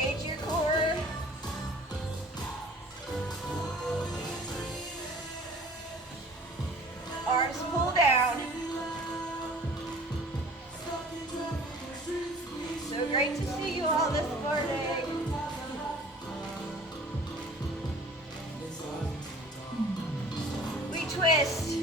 engage your core. Arms pull down. So great to see you all this morning. We twist.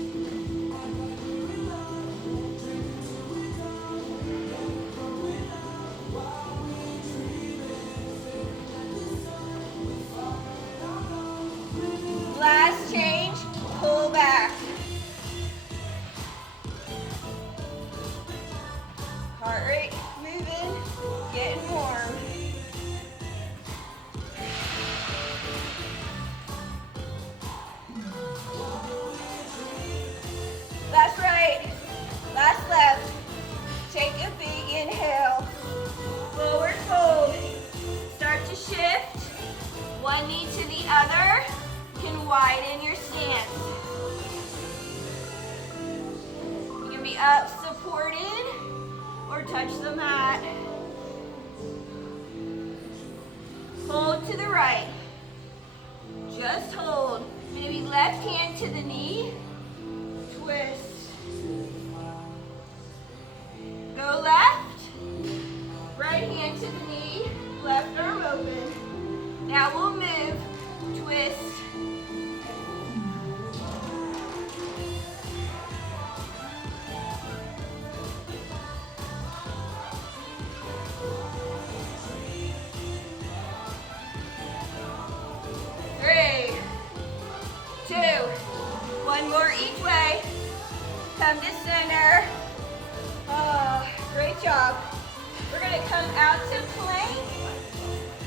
Last change, pull back. Heart rate moving, getting warm. Last right, last left. Take a big inhale. Forward fold. Start to shift. One knee to the other. You can widen your stance. You can be up supported or touch the mat. Hold to the right. Just hold. Maybe left hand to the knee. Twist. Go left. Right hand to the knee. Left arm open. Now we'll move. Twist. One more each way. Come to center. Oh, great job. We're going to come out to plank,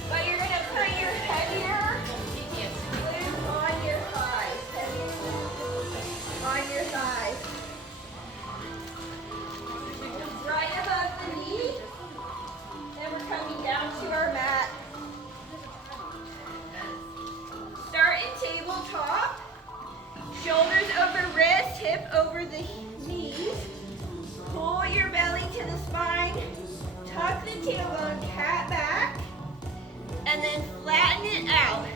but you're going to put your heavier glute on your thighs. Heavier glute on your thighs. Right above the knee. And we're coming down to our mat. Start in tabletop. Shoulders over wrists, hip over the knees. Pull your belly to the spine. Tuck the tailbone, cat back. And then flatten it out.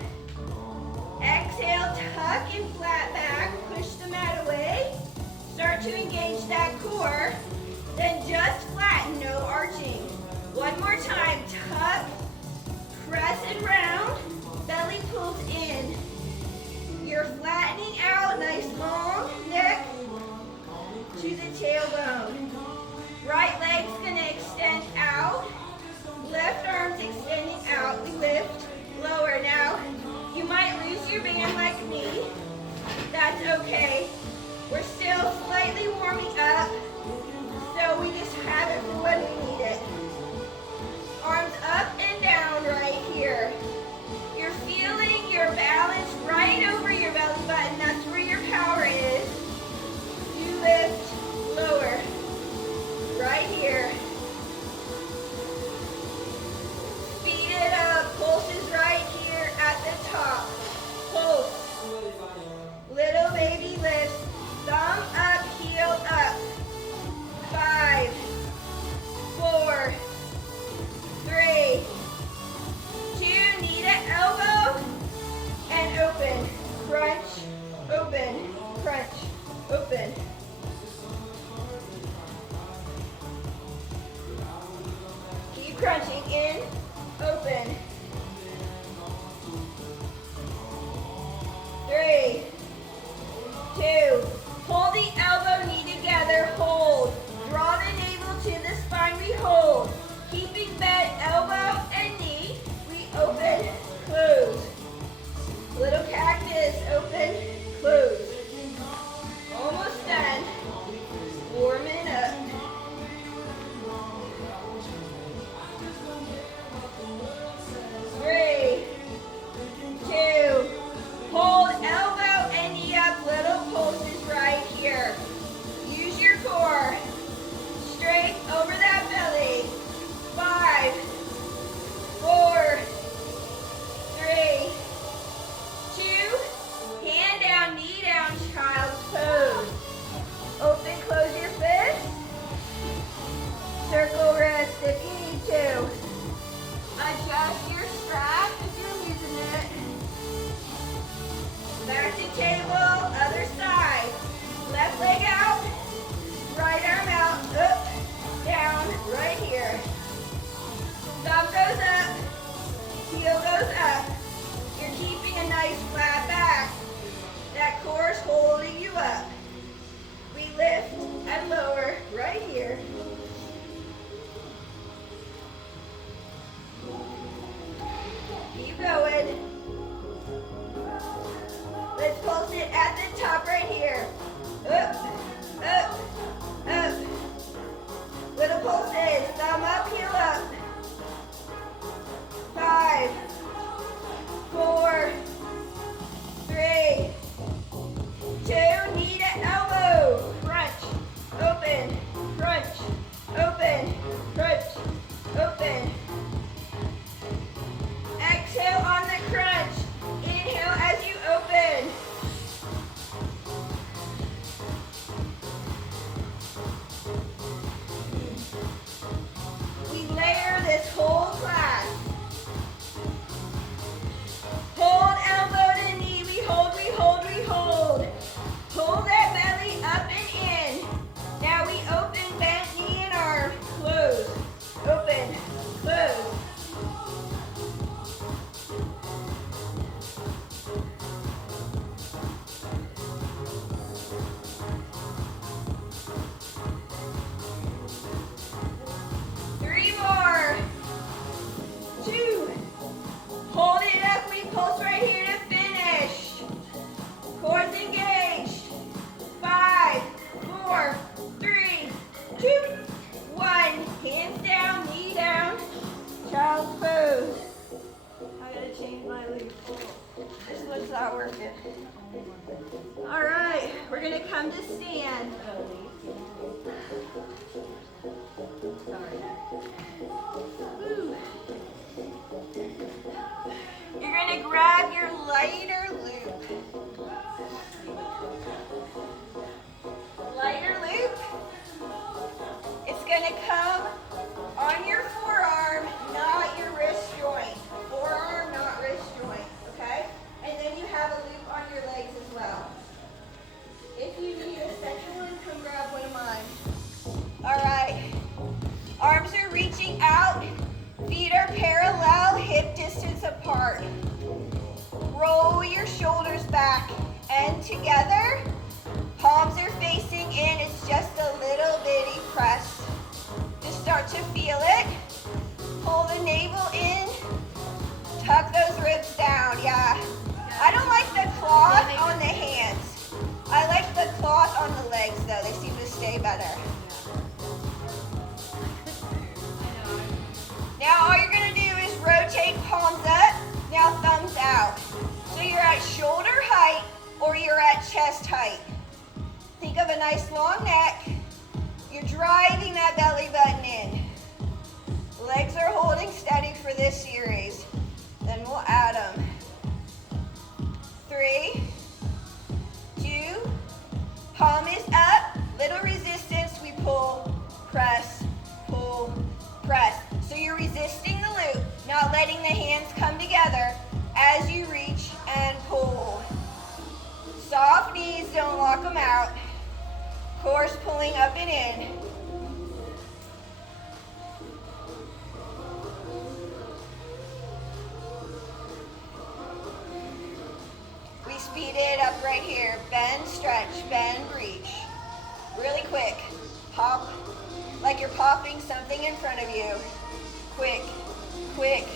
Exhale, tuck and flat back. Push the mat away. Start to engage that core. Then just flatten, no arching. One more time. Tuck, press and round. Belly pulls in. You're flattening out, nice long neck to the tailbone. Right leg's gonna extend out. Left arm's extending out. We lift, lower. Now, you might lose your band like me. That's okay. We're still slightly warming up, so we just have it for when we need it. Arms up and down right here. Let's pulse it at the top right here. Up, up, up. Little pulses. Thumb up, heel up. 5, 4, 3, 2, knee to elbow. Crunch, open, crunch, open, crunch, open. Exhale on the crunch. Inhale as you open. We layer this whole class. Hold elbow to knee. We hold, we hold, we hold. Hold that belly up and in. Now we open, bent knee and arm. Close, open, close. Hold it up, we pulse right here to finish. Cores engaged. 5, 4, 3, 2, 1. Hands down, knee down. Child's pose. I gotta change my loop. This one's not working. All right, we're gonna come to stand. Woo. You're going to grab your lighter loop. Lighter loop. It's going to come on your forearm, not your wrist joint. Forearm, not wrist joint, okay? And then you have a loop on your legs as well. If you need a second one, come grab one of mine. All right. Arms are reaching out. Feet are parallel, hip distance apart. Roll your shoulders back and together. Palms are facing in. It's just a little bitty press. Just start to feel it. Pull the navel in. Tuck those ribs down, yeah. I don't like the cloth on the hands. I like the cloth on the legs though. They seem to stay better. Now all you're going to do is rotate palms up, now thumbs out. So you're at shoulder height or you're at chest height. Think of a nice long neck. You're driving that belly button in. Legs are holding steady for this series. Then we'll add them. 3, 2, palm is up, little resistance, we pull, press, pull, press. So you're resisting the loop, not letting the hands come together as you reach and pull. Soft knees, don't lock them out. Course pulling up and in. We speed it up right here. Bend, stretch, bend, reach. Really quick. Pop like you're popping something in front of you. Quick, quick.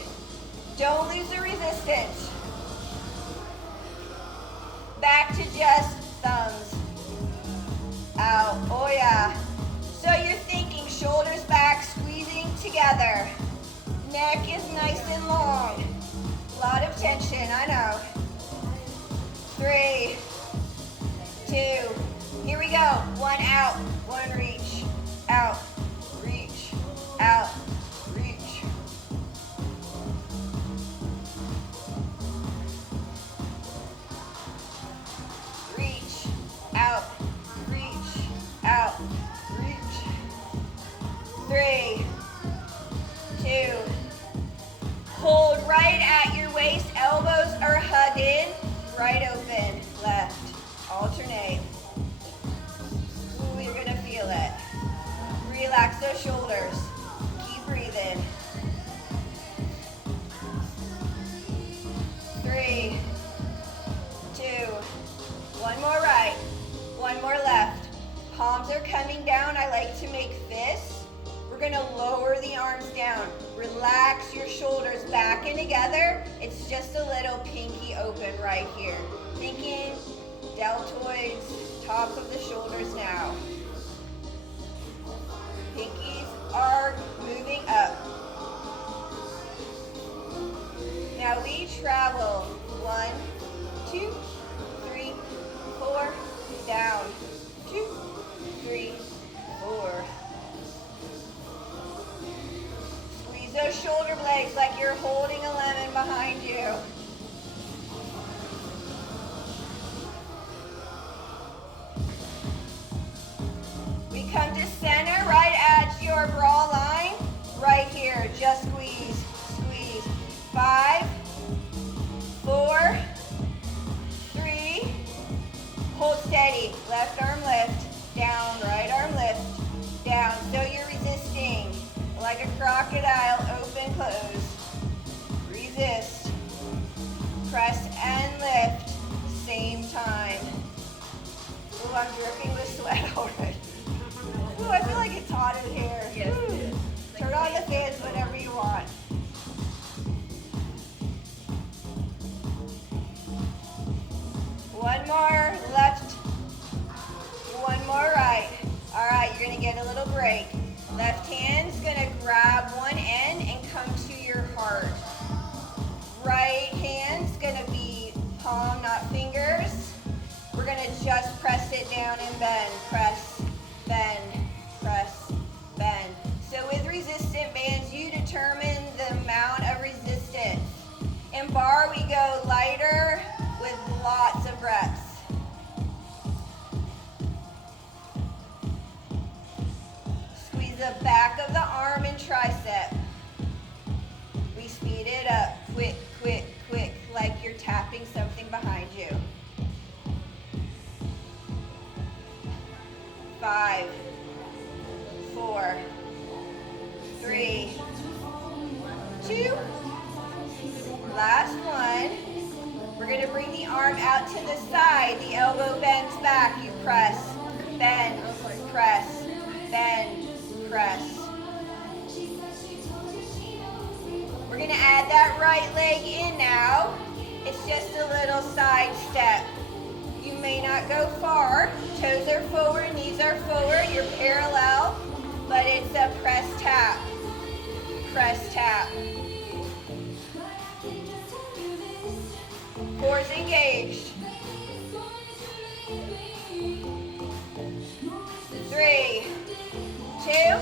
Don't lose the resistance. Back to just thumbs. Out. Oh yeah. So you're thinking shoulders back, squeezing together. Neck is nice and long. A lot of tension, I know. 3, 2, here we go. 1 out, 1 reach. Out, reach, out, reach. Reach, out, reach, out, reach. 3, 2, hold right at your waist, elbows are hugging, right open, left, alternate. Ooh, you're gonna feel it. Relax those shoulders. Keep breathing. 3, 2, one more right, one more left. Palms are coming down. I like to make fists. We're gonna lower the arms down. Relax your shoulders back and together. It's just a little pinky open right here. Thinking deltoids, top of the shoulders now. Pinkies are moving up. Now we travel 1, 2, 3, 4, down, 2, 3, 4. Squeeze those shoulder blades like you're holding a lemon behind you. We come to center right at your bra line, right here. Just squeeze, squeeze. 5, 4, 3, hold steady. Left arm lift, down, right arm lift, down. So you're resisting like a crocodile, open, close. Resist. Press and lift, same time. Ooh, I'm dripping with sweat already. Ooh, I feel like it's hot in here. Yes, it is. Turn on the fans whenever you want. One more left, one more right. All right, you're gonna get a little break. Left hand's gonna grab one end and come to your heart. Right hand's gonna be palm, not fingers. We're gonna just press it down and bend. Press, bend, press, bend. So with resistant bands, you determine the amount of resistance. In bar, we go lighter with lots of reps. Squeeze the back of the arm and tricep. We speed it up, quick, quick, quick, like you're tapping something behind you. 5, 4, 3, 2, last one. We're going to bring the arm out to the side. The elbow bends back. You press, bend, press, bend, press. We're going to add that right leg in now. It's just a little side step. You may not go far. Toes are forward, knees are forward. You're parallel, but it's a press tap. Press tap. Cores engaged. 3, 2,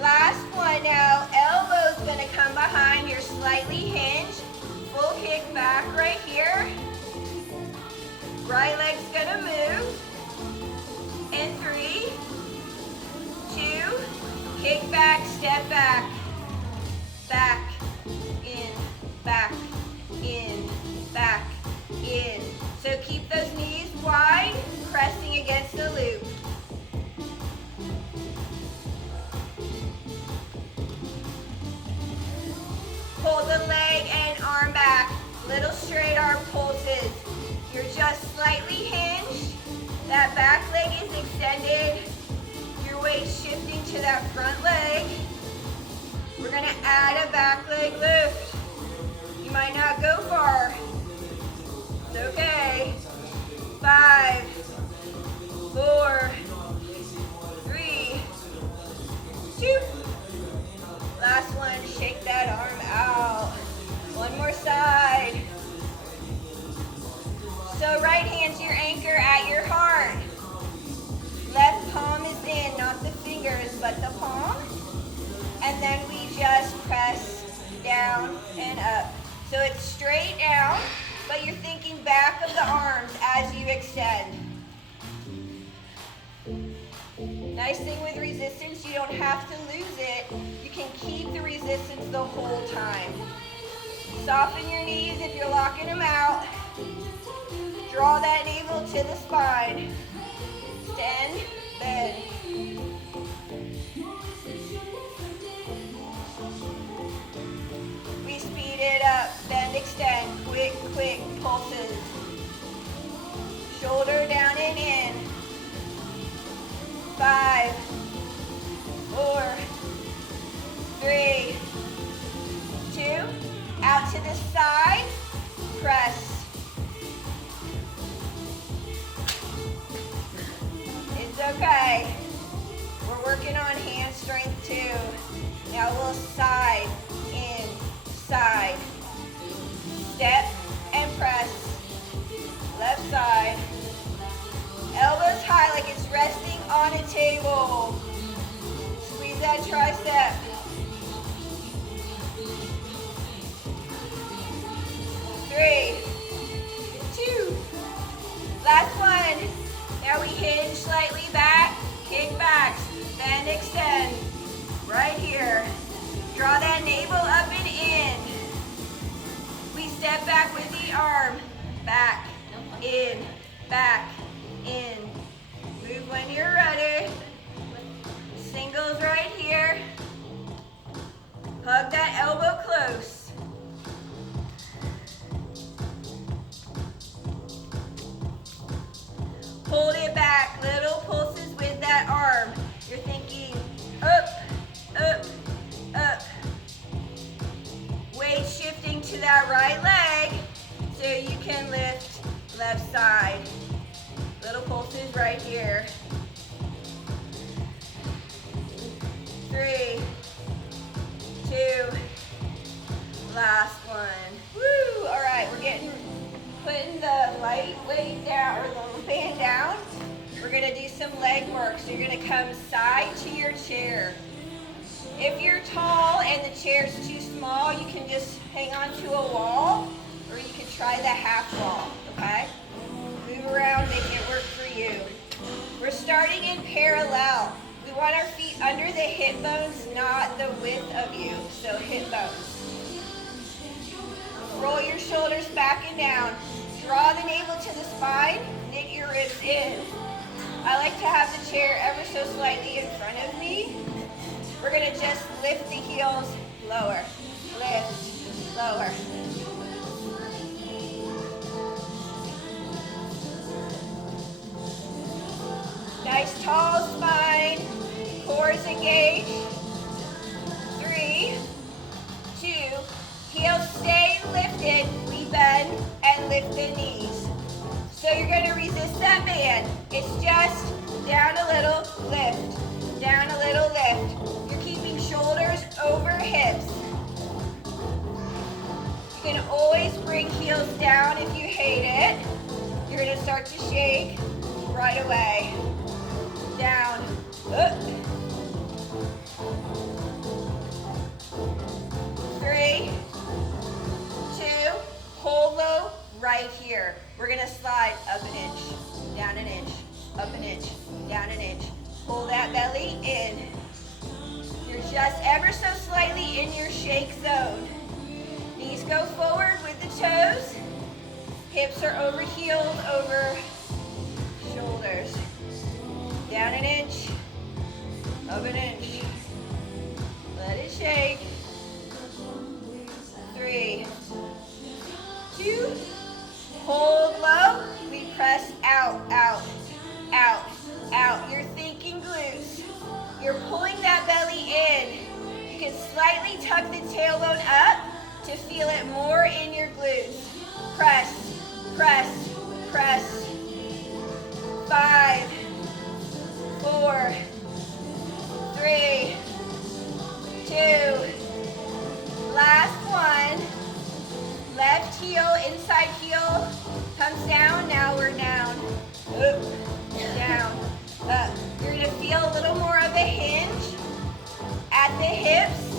last one now. Elbow's gonna come behind. You're slightly hinged. Full kick back right here. Right leg's gonna move. In 3, 2, kick back, step back. Back, in, back, in, back, in. So keep those knees wide, pressing against the loop. Pull the leg and arm back. Little straight arm pulses. You're just slightly hinged. That back leg is extended. Your weight's shifting to that front leg. We're gonna add a back leg lift. You might not go far. It's okay. 5, 4, 3, 2. Last one, shake that arm out. One more side. So right hand's your anchor at your heart. Left palm is in, not the fingers, but the palm. And then we just press down and up. So it's straight down, but you're thinking back of the arms as you extend. Nice thing with resistance, you don't have to lose it. You can keep the resistance the whole time. Soften your knees if you're locking them out. Draw that navel to the spine. Extend, bend. We speed it up, bend, extend, quick, quick pulses. Shoulder down and in. 5, 4, 3, 2, out to the side, press. working on hand strength too. Now we'll side, in, side. Step and press. Left side. Elbows high like it's resting on a table. Squeeze that tricep. Three, two, last one. Now we hinge slightly back, kick back, then extend. Right here. Draw that navel up and in. We step back with the arm. Back, in, move when you're ready. Singles right here. Hug that elbow close. Hold it back, little pulses with that arm. You're thinking up, up, up. Weight shifting to that right leg so you can lift left side. Little pulses right here. 3, 2, last one. Woo! All right, we're putting the light weight down, or the band down. We're gonna do some leg work. So you're gonna come side to your chair. If you're tall and the chair's too small, you can just hang on to a wall, or you can try the half wall, okay? Move around, make it work for you. We're starting in parallel. We want our feet under the hip bones, not the width of you, so hip bones. Roll your shoulders back and down. Draw the navel to the spine, knit your ribs in. I like to have the chair ever so slightly in front of me. We're gonna just lift the heels lower. Lift, lower. Nice tall spine, core is engaged. 3, 2, heels stay lifted. We bend and lift the knees. So you're going to resist that band. It's just down a little, lift, down a little, lift. You're keeping shoulders over hips. You can always bring heels down if you hate it. You're going to start to shake right away. Down, up. 3, 2, hold low right here. We're gonna slide up an inch, down an inch, up an inch, down an inch. Pull that belly in. You're just ever so slightly in your shake zone. Knees go forward with the toes. Hips are over heels, over shoulders. Down an inch, up an inch. Let it shake. 3, 2, hold low. We press out, out, out, out. You're thinking glutes. You're pulling that belly in. You can slightly tuck the tailbone up to feel it more in your glutes. Press, press, press. 5, 4, 3, 2, last one. Left heel, inside heel comes down. Now we're down. Up, down, up. You're going to feel a little more of a hinge at the hips,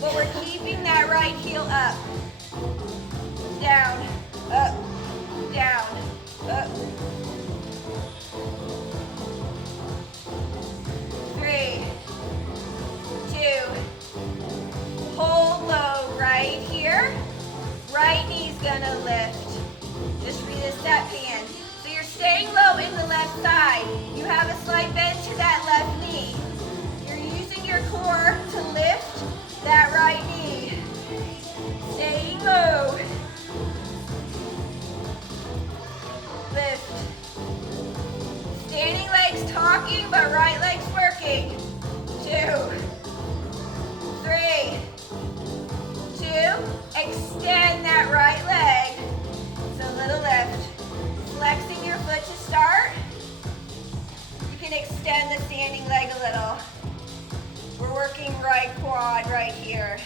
but we're keeping that right heel up. Down, up, down, up. 3, 2, hold low right here. Right knee's gonna lift. Just resist that pan. So you're staying low in the left side. You have a slight bend to that left knee. You're using your core to lift that right knee. Staying low. Lift. Standing legs talking, but right leg's working. 2, 3, 2. Extend that right leg. So a little lift. Flexing your foot to start. You can extend the standing leg a little. right here.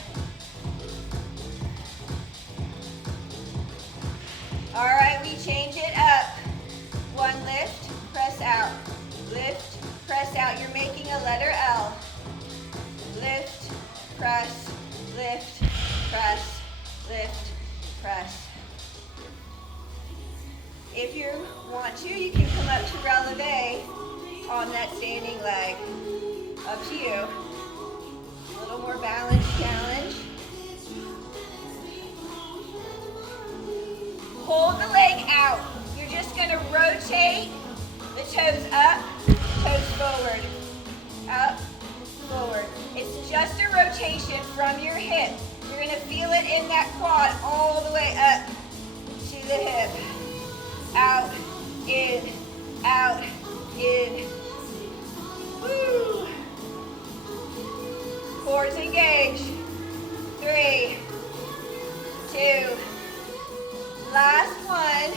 All right, we change it up. One lift, press out. Lift, press out. You're making a letter L. Lift, press, lift, press, lift, press. If you want to, you can come up to releve on that standing leg. Up to you. A little more balance challenge. Hold the leg out. You're just going to rotate the toes up, toes forward, up, forward. It's just a rotation from your hip. You're going to feel it in that quad all the way up to the hip. Out, in, out, in. Woo. Cores engage. 3, 2. Last one.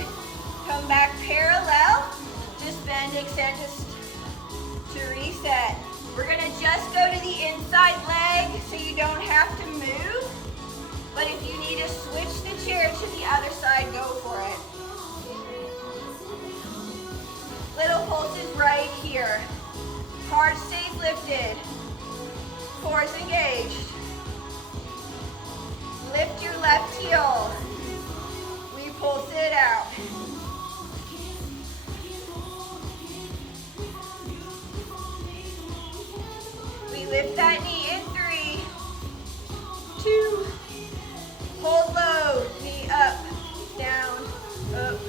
Come back parallel. Just bend, extend to reset. We're gonna just go to the inside leg so you don't have to move. But if you need to switch the chair to the other side, go for it. Little pulses right here. Heart stays lifted. Cores engaged. Lift your left heel. We pulse it out. We lift that knee in 3, 2. Hold low. Knee up, down, up.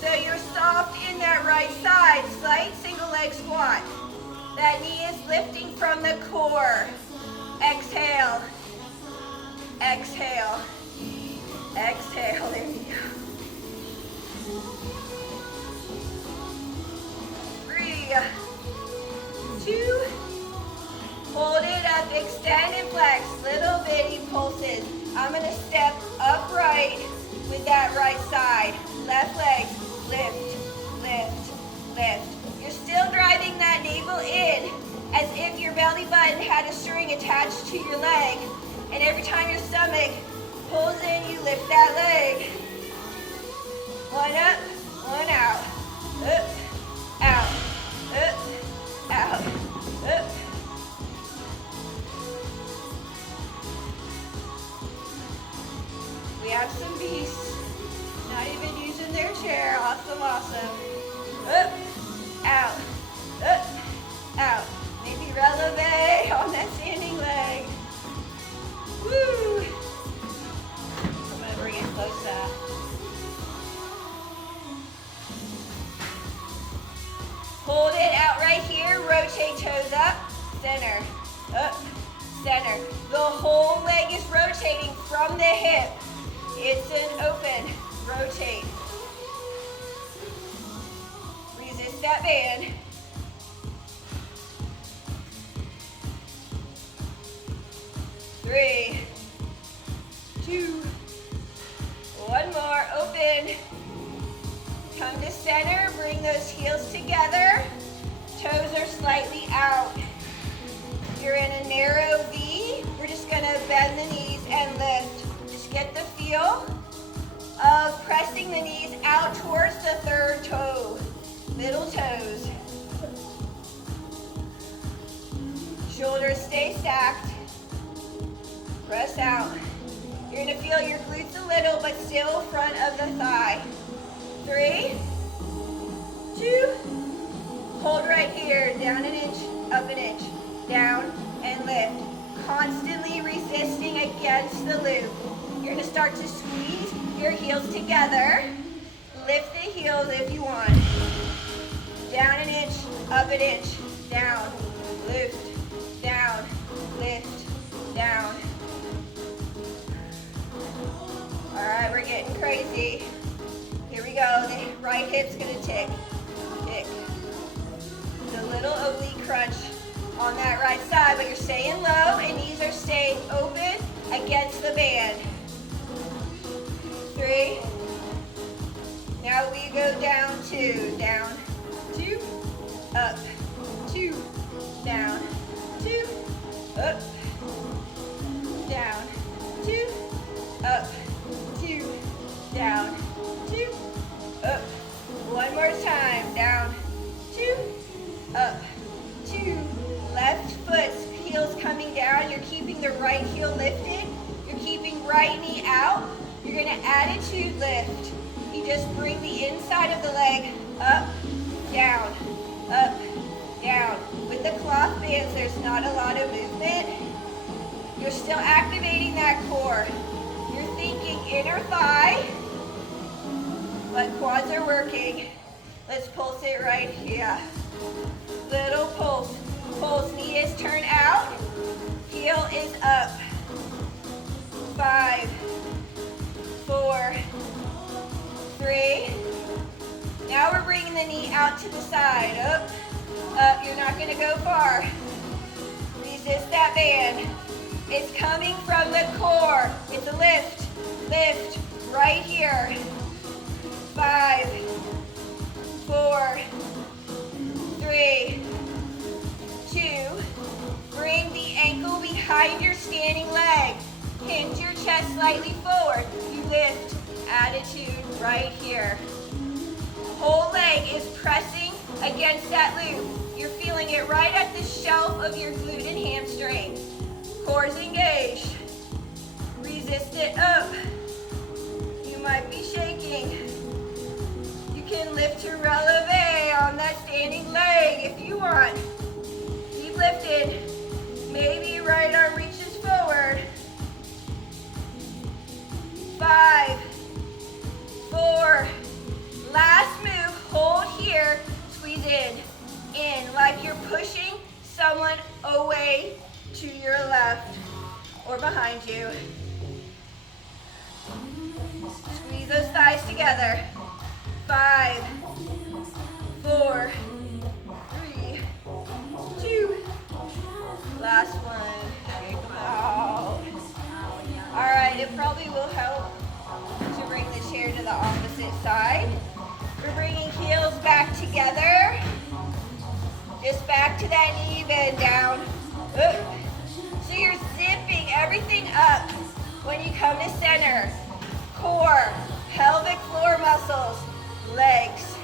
So you're soft in that right side. Slight single leg squat. That knee is lifting from the core. Exhale. Exhale. Exhale. There you go. 3, 2. Hold it up. Extend and flex. Little bitty pulses. I'm going to step upright with that right side. Left leg. Lift, lift, lift. You're still driving that navel in as if your belly button had a string attached to your leg. And every time your stomach pulls in, you lift that leg. One up, one out. Up, out, up, out, up. We have some beasts. Not even using their chair. Awesome, awesome. Up, out, up, out. Maybe releve on that standing leg. Woo! I'm going to bring it close up. Hold it out right here. Rotate toes up, center, up, center. The whole leg is rotating from the hip. It's an open. Rotate. Resist that band. Three, 2, 1 more. Open. Come to center. Bring those heels together. Toes are slightly out. You're in a narrow V. We're just going to bend the knees and lift. Just get the feel of pressing the knees out towards the third toe. Middle toes. Shoulders stay stacked. Press out. You're going to feel your glutes a little, but still front of the thigh. 3, 2. Hold right here. Down an inch, up an inch. Down and lift. Constantly resisting against the loop. You're going to start to squeeze your heels together. Lift the heels if you want. Down an inch, up an inch. Down, lift, down, lift, down. All right, we're getting crazy. Here we go. The right hip's going to tick, tick. The little oblique crunch on that right side, but you're staying low and knees are staying open against the band. 3. Now we go down 2, down 2, up 2, down 2, up the inside of the leg, up, down, up, down. With the cloth bands, there's not a lot of movement. You're still activating that core. You're thinking inner thigh, but quads are working. Let's pulse it right here. Little pulse. Pulse, knee is turned out, heel is up. 5, 4, 3. Now we're bringing the knee out to the side. Up, up. You're not going to go far. Resist that band. It's coming from the core. It's a lift, lift, right here. 5, 4, 3, 2. Bring the ankle behind your standing leg. Hinge your chest slightly forward. You lift. Attitude right here. Whole leg is pressing against that loop. You're feeling it right at the shelf of your glute and hamstring. Core's engaged. Resist it up. You might be shaking. You can lift to releve on that standing leg if you want. Keep lifted. Maybe right arm reaches forward. 5, 4. Last move. Hold here. Squeeze in like you're pushing someone away to your left or behind you. Squeeze those thighs together. 5, 4, 3, 2. Last one. Shake them out. All right, it probably will help to bring the chair to the opposite side. We're bringing heels back together. Just back to that knee, bend down. Up. So you're zipping everything up when you come to center. Core, pelvic floor muscles, legs.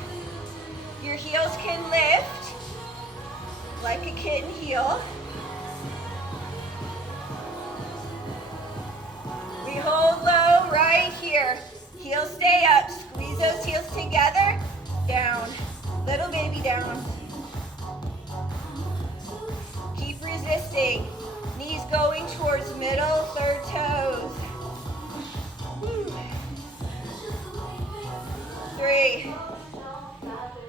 Your heels can lift like a kitten heel. We hold low right here. Heels stay up. Squeeze those heels together. Down. Little baby down. Keep resisting. Knees going towards middle, third toes. 3,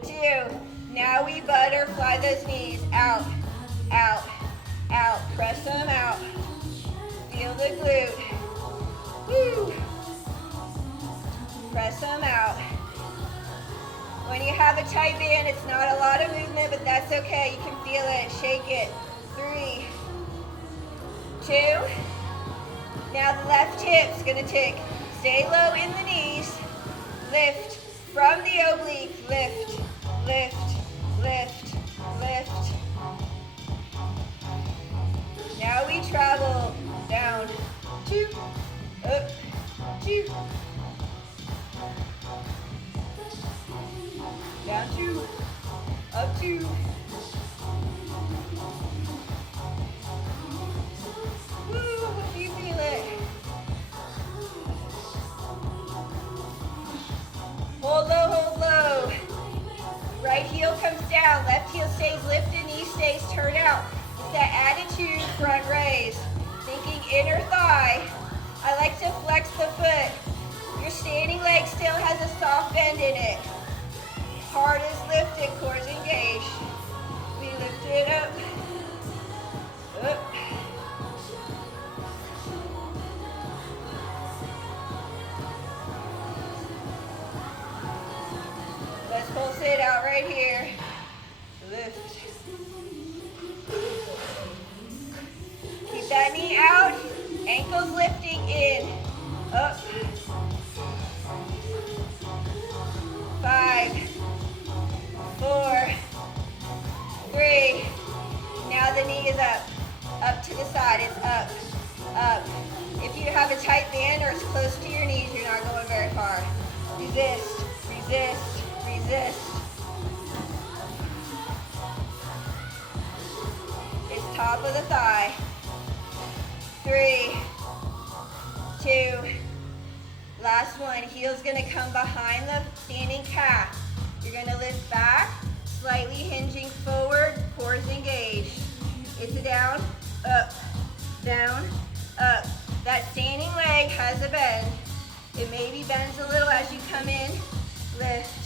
2. Now we butterfly those knees. Out, out, out. Press them out. Feel the glute. Woo. Press them out. When you have a tight band, it's not a lot of movement, but that's okay. You can feel it. Shake it. 3, 2. Now the left hip's gonna tick. Stay low in the knees. Lift from the oblique. Lift, lift, lift, lift. Now we travel down, 2, up, 2. Down 2, up 2. Woo, hope you feel it. Hold low, hold low. Right heel comes down, left heel stays lifted, knee stays turned out. It's that attitude, front raise. Thinking inner thigh. I like to flex the foot. Your standing leg still has a soft bend in it. Heart is lifted, core's engaged. We lift it up. Up. Let's pulse it out right here. Lift. Keep that knee out. Ankles lifting in. Up. 5, 4, 3. Now the knee is up. Up to the side. It's up. Up. If you have a tight band or it's close to your knees, you're not going very far. Resist. Resist. Resist. It's top of the thigh. 3, 2. Last one. Heel's gonna come behind the standing calf. You're gonna lift back, slightly hinging forward, cores engaged. It's a down, up, down, up. That standing leg has a bend. It maybe bends a little as you come in, lift.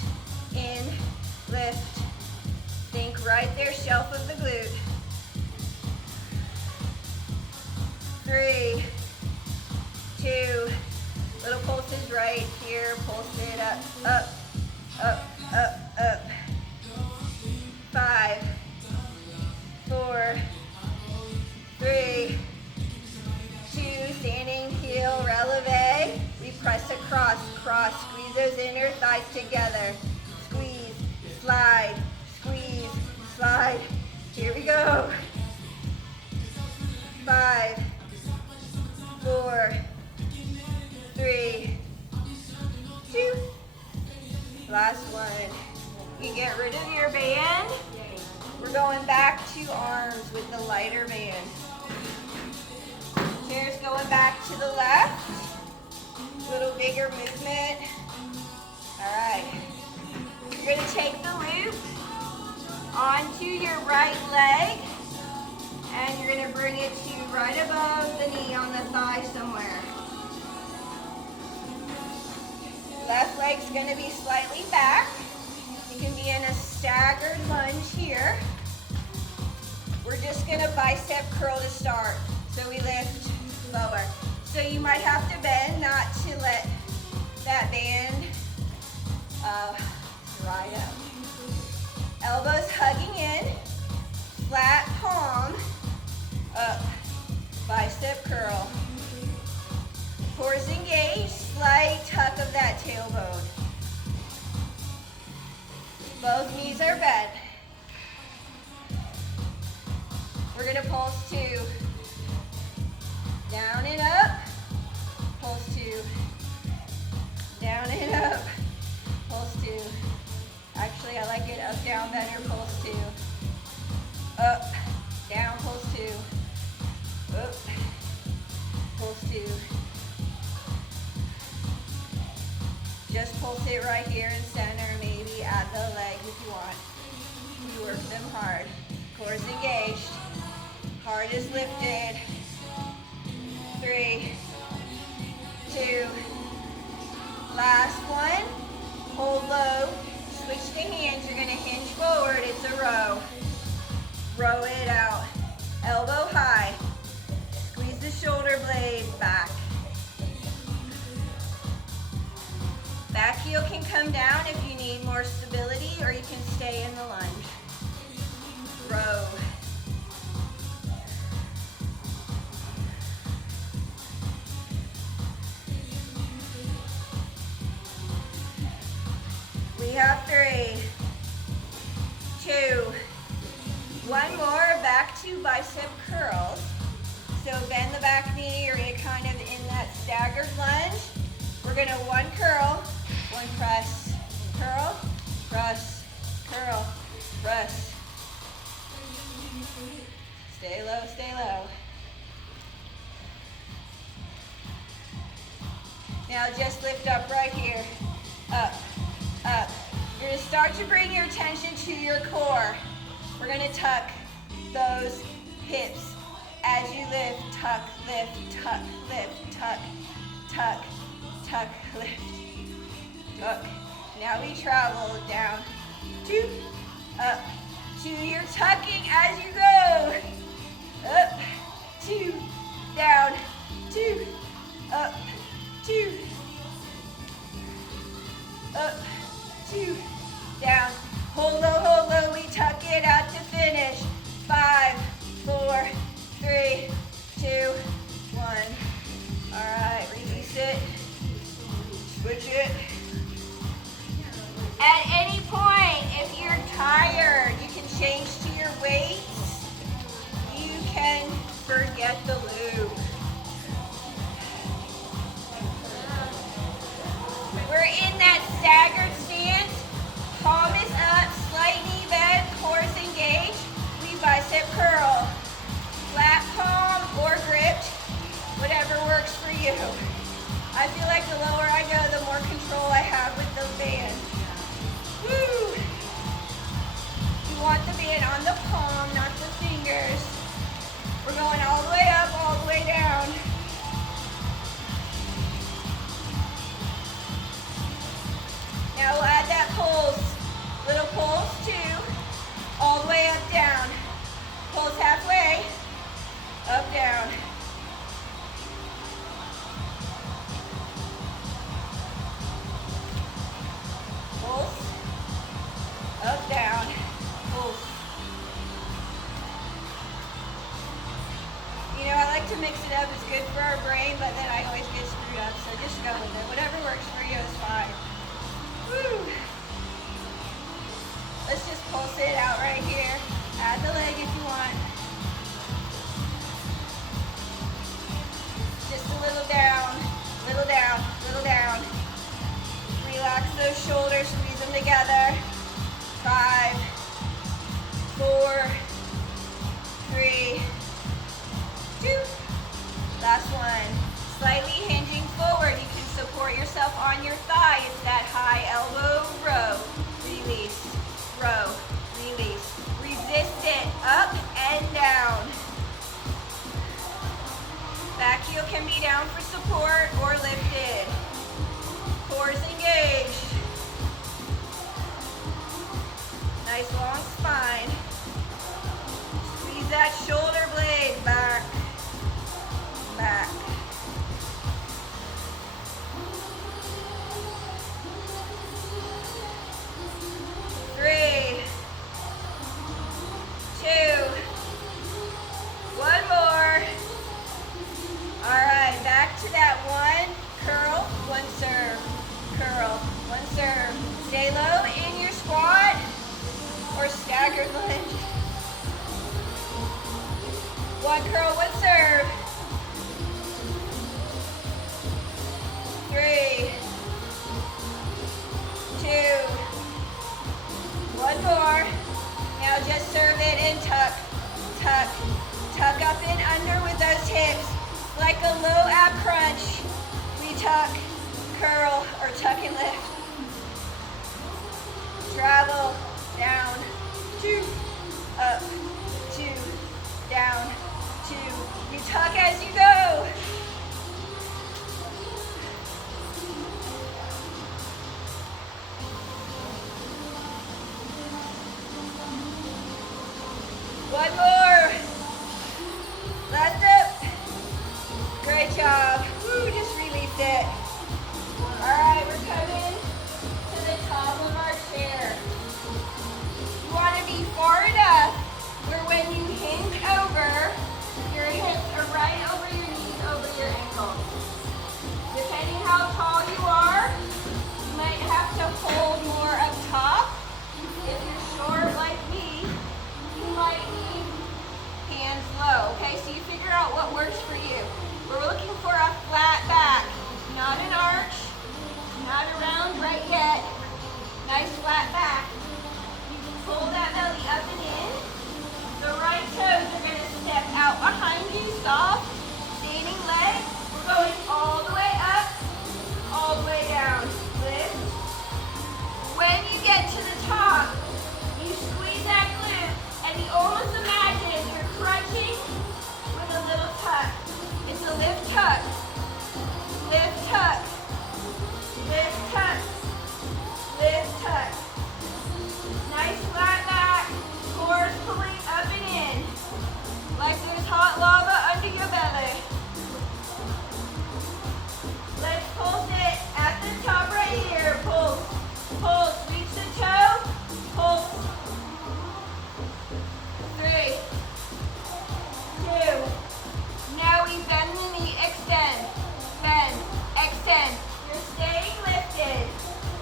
Think right there, shelf of the glute. 3, 2, little pulses right here, pulse it up, up, up, up, up. 5, 4, 3, 2, standing heel releve. We press across, cross, squeeze those inner thighs together. Squeeze, slide, squeeze, slide. Here we go. 5, 4, 3, 2. Last one. You get rid of your band. We're going back to arms with the lighter band. Chairs going back to the left. Little bigger movement. All right. You're going to take the loop onto your right leg, and you're going to bring it to right above the knee on the thigh somewhere. Left leg's going to be slightly back. You can be in a staggered lunge here. We're just going to bicep curl to start. So we lift, lower. So you might have to bend, not to let that band dry up. Elbows hugging in, flat palm, up, bicep curl. Cores engaged, slight tuck of that tailbone. Both knees are bent. We're going to pulse 2. Down and up. Pulse 2. Down and up. Pulse 2. Actually, I like it up, down better. Pulse 2. Up, down, pulse 2. Up, pulse 2. Just pulse it right here in center. Maybe add the legs if you want. You work them hard. Cores engaged. Heart is lifted. 3, 2. Last one. Hold low. Switch the hands. You're going to hinge forward. It's a row. Row it out. Elbow high. Squeeze the shoulder blades back. Back heel can come down if you need more stability, or you can stay in the lunge. Row. We have 3, 2, 1 more, back to bicep curls. So bend the back knee, you're gonna kind of in that staggered lunge. We're gonna 1 curl, 1 press, curl, press, curl, press. Stay low, stay low. Now just lift up right here, up, up. You're gonna start to bring your attention to your core. We're gonna tuck those hips as you lift, tuck, lift, tuck, lift, tuck, tuck, tuck, lift, tuck. Now we travel down, 2, up, 2. You're tucking as you go. Up, 2, down, 2, up, 2, up, 2, down. Hold low, we tuck it out to finish. 5, 4, 3, 2, 1. All right, release it, switch it. At any point, if you're tired, you can change to your weights. You can forget the loop. We're in that staggered stance. Palm is up, slight knee bend, cores engaged. We bicep curl. Flat palm or gripped, whatever works for you. I feel like the lower I go, the more control I have with the band. for our brain, but then I always get screwed up, so just go with it. Whatever works for you is fine. Woo. Let's just pulse it out right here. Add the leg if you want. Just a little down, little down, little down. Relax those shoulders, squeeze them together. 5, 4, 3, 2. Last one. Slightly hinging forward. You can support yourself on your thigh. It's that high elbow row. Release, row, release. Resist it, up and down. Back heel can be down for support or lifted. Cores engaged. Nice long spine. Squeeze that shoulder blade back, back. Three, 2, 1 more. All right, back to that one curl, one serve, curl, one serve. Stay low in your squat or staggered lunge. One curl, one serve. 3, 2, 1 more. Now just serve it and tuck, tuck, tuck up and under with those hips. Like a low ab crunch. We tuck, curl, or tuck and lift. Travel, down, 2, up, 2, down, 2. You tuck as you go. One more. Last up. Great job. Woo, just release it. All right, we're coming to the top of our chair. You want to be far enough where when you hinge over, your hips are right over your knees, over your ankles. Depending how tall you are, you might have to hold more up top. If you're short like me, you might need hands low. Okay, so you figure out what works for you. We're looking for a flat back, not an arch, not a round right yet. Nice flat back. You can pull that belly up and in. The right toes are going to step out behind you, soft, standing leg. We're going all the way up, all the way down. Lift. When you get to the top, you squeeze that glute, and you almost imagine you're crunching with a little tuck. It's a lift tuck, lift tuck, lift tuck, lift tuck. Nice flat back, core pulling up and in, like there's hot lava under your belly. Let's pulse it at the top right here. Pulse, pulse, reach the toe, pulse. 3, 2. Now we bend the knee, extend, bend, extend. You're staying lifted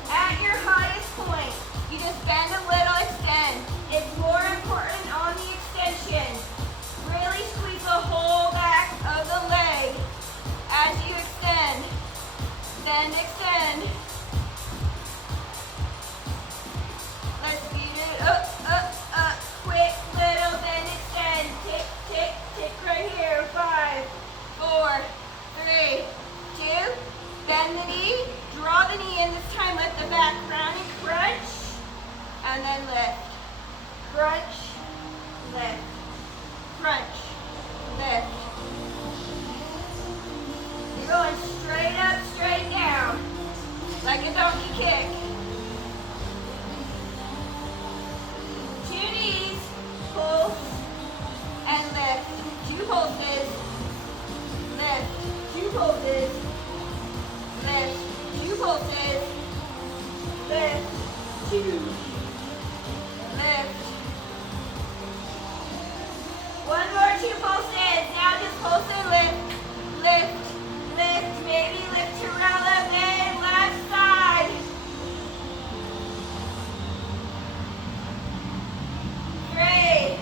at your highest point. You just bend a little, extend. It's more important on the extension. Really squeeze the whole back of the leg as you extend. Bend, extend. Let's speed it up, up, up. Quick little bend, extend. Tick, tick, tick right here. 5, 4, 3, 2. Bend the knee. Draw the knee in this time. Let the back round and crunch. And then lift. Crunch, lift. Crunch, lift. You're going straight up, straight down. Like a donkey kick. 2 knees. Pull and lift. 2 pulses. Lift. 2 pulses. Lift. 2 pulses. Lift. 2. Lift. 1 more 2 pulses. Now just pulse and lift. lift, lift, maybe lift to releve, left side. 3,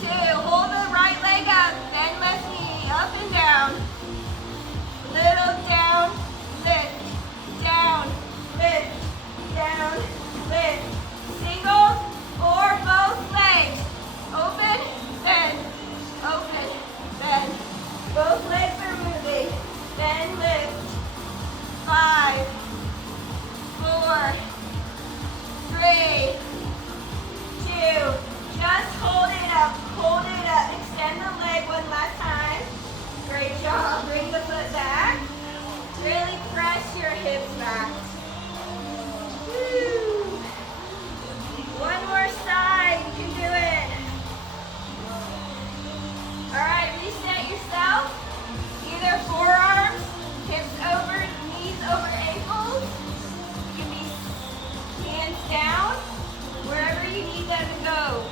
2, hold the right leg up, bend left knee, up and down. Little down, lift, down, lift, down, lift. Single or both legs. Open, bend, open, bend. Both legs are moving. Bend, lift. 5, 4, 3, 2. Just hold it up, hold it up. Extend the leg one last time. Great job. Bring the foot back. Really press your hips back. Woo. One more side. You can do it. All right, reset yourself. Either forearms, hips over, knees over ankles. You can be hands down, wherever you need them to go.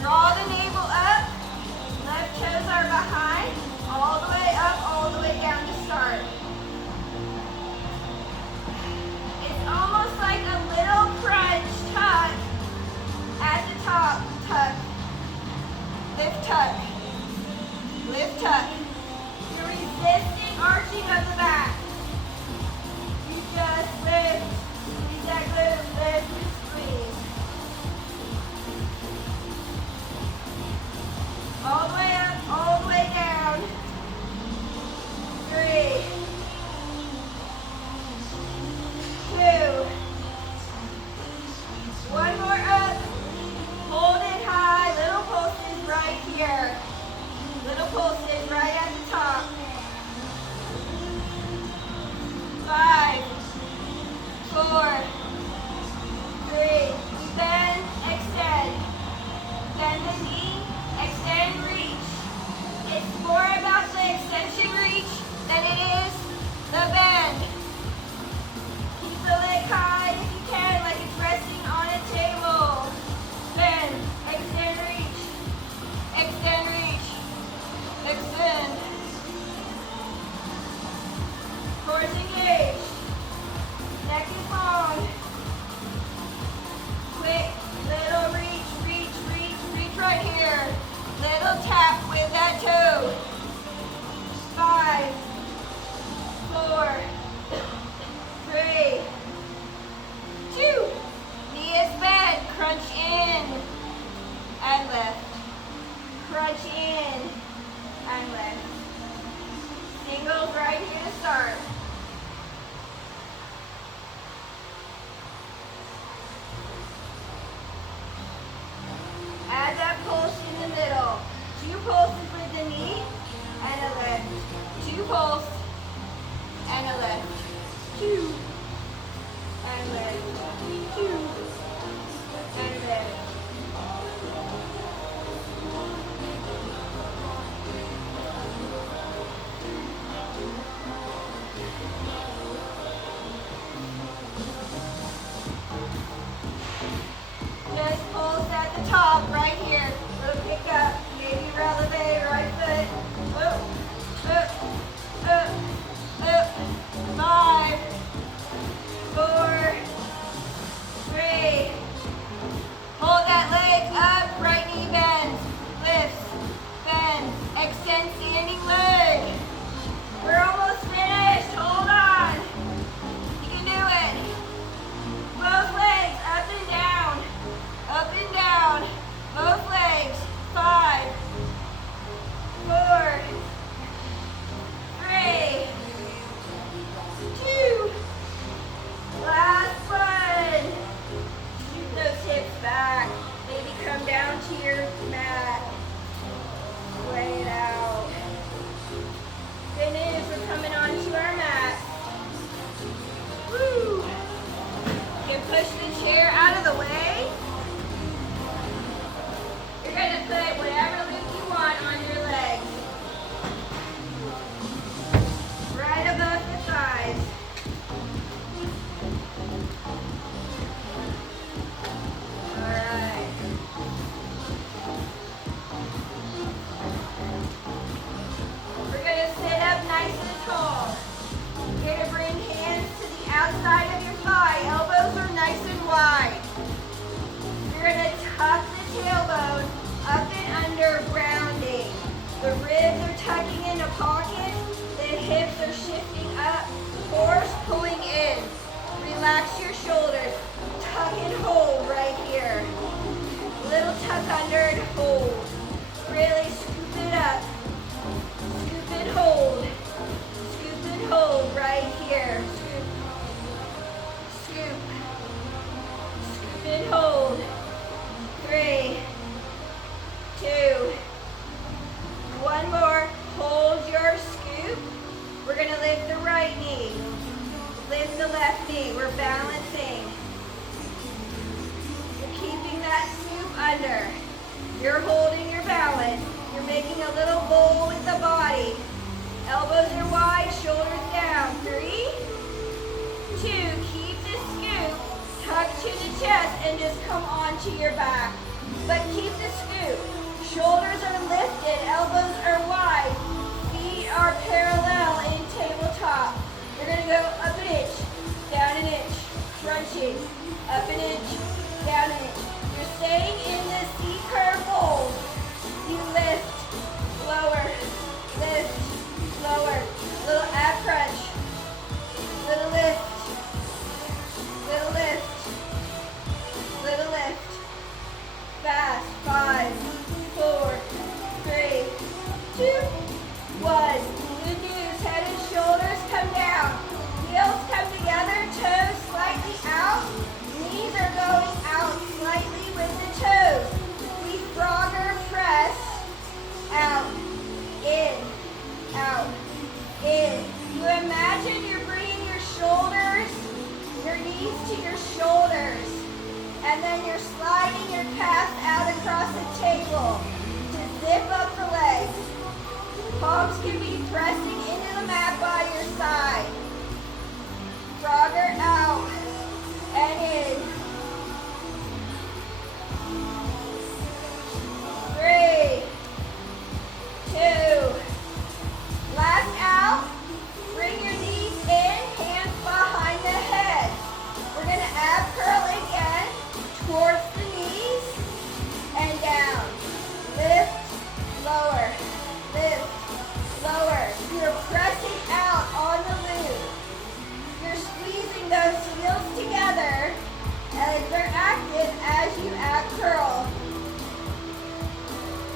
Draw the navel up. Left toes are behind. All the way up, all the way down to start. It's almost like a little crunch tuck at the top. Tuck. Lift tuck. Lift tuck. You're resisting arching of the back. You just lift. Squeeze that glute. Lift and squeeze. All the way up, all the way down. 3, 2. One more up. Hold it high. Little pulses right here. Little pulses right at the top. 5, 4, 3. Bend, extend. Bend the knee, extend, reach. It's more about the extension reach than it is the bend. Keep the leg high if you can, like it's resting on a table. Bend, extend, reach. Extend, reach. Extend. Core engaged. Neck is long. Quick, little reach, reach, reach, reach right here. Little tap with that toe. 5, 4, 3, 2. Knee is bent. Crunch in and lift. Crunch in and lift. Singles right here to start. Add that pulse in the middle. 2 pulses with the knee and a lift. 2 pulse and a lift. 2 and lift. 2 and lift. Just pulse at the top right here. Little pick up, maybe releve, right foot. Up, up, up, up. 5, 4, 3. Hold that leg up, right knee bends. Lifts, bend, extend standing leg. We're almost finished. Hold on. You can do it. Both legs up and down. Up and down. Both legs. Relax your shoulders. Tuck and hold right here. Little tuck under and hold. Really scoop it up. Scoop and hold. Scoop and hold right here. Scoop. Scoop. Scoop and hold. 3, 2, 1 more. Hold your scoop. We're going to lift the right knee. Lift the left knee. We're balancing. You're keeping that scoop under. You're holding your balance. You're making a little bowl with the body. Elbows are wide, shoulders down. 3, 2, keep the scoop. Tuck to the chest and just come onto your back. But keep the scoop. Shoulders are lifted, elbows are wide. Feet are parallel in tabletop. You're going to go up an inch, down an inch, crunching. Up an inch, down an inch. You're staying in the C-curve hold. You lift, lower, lift, lower. Little ab crunch. Little lift, little lift, little lift. Fast. 5, 4, 3, 2, 1. Good news. Head and shoulders come down. Heels come together. Toes slightly out. Knees are going out slightly with the toes. We frogger press. Out. In. Out. In. You imagine you're bringing your shoulders, your knees to your shoulders. And then you're sliding your calf out across the table to zip up the legs. Palms can be pressing into the mat by your side. Frogger out and in. 3, 2, last out. Bring your knees in, hands behind the head. We're going to ab curl again. Towards the knees and down. Lift, lower, lift, lower. You're pressing out on the loop. You're squeezing those heels together and they're active as you ab curl.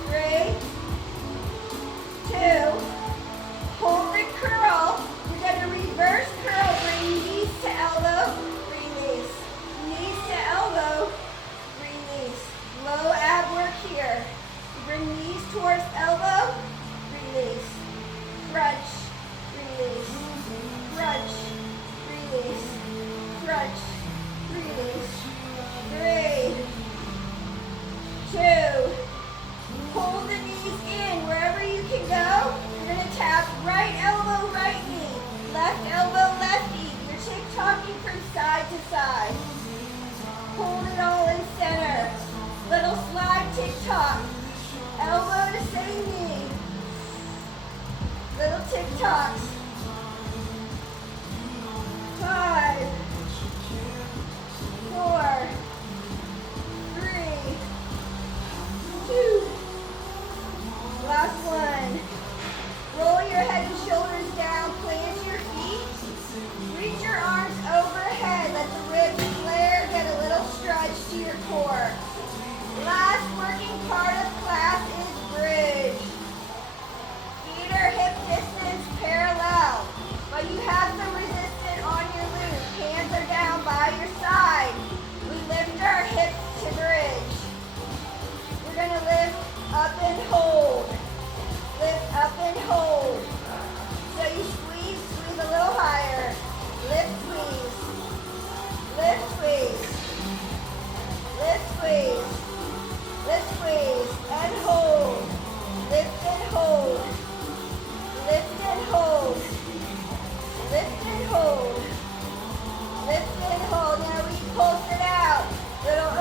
3, 2, hold the curl. You're going to reverse curl. Bring knees to elbow, release. Knees to elbow, release. Low ab work here. You bring knees towards elbow, release. Crunch, release. Crunch, release. Crunch, release. 3, 2, pull the knees in wherever you can go. You're going to tap right elbow, right knee. Left elbow, left knee. You're tick-tocking from side to side. Hold it all in center. Little slide tick-tock. Elbow to same knee. Little tick-tocks. 5, 4, 3, 2. Last one. Roll your head and shoulders down. Plant your feet. Reach your arms overhead. Let the ribs flare. Get a little stretch to your core. Last working part of class is bridge. Feet are hip distance parallel, but you have some resistance on your loop. Hands are down by your side. We lift our hips to bridge. We're going to lift up and hold. Lift up and hold. So you squeeze, squeeze a little higher. Lift, squeeze. Lift, squeeze. Lift, squeeze. Lift, squeeze. And hold. Lift and hold. Lift and hold. Lift and hold. Lift and hold. Now we pulse it out. Little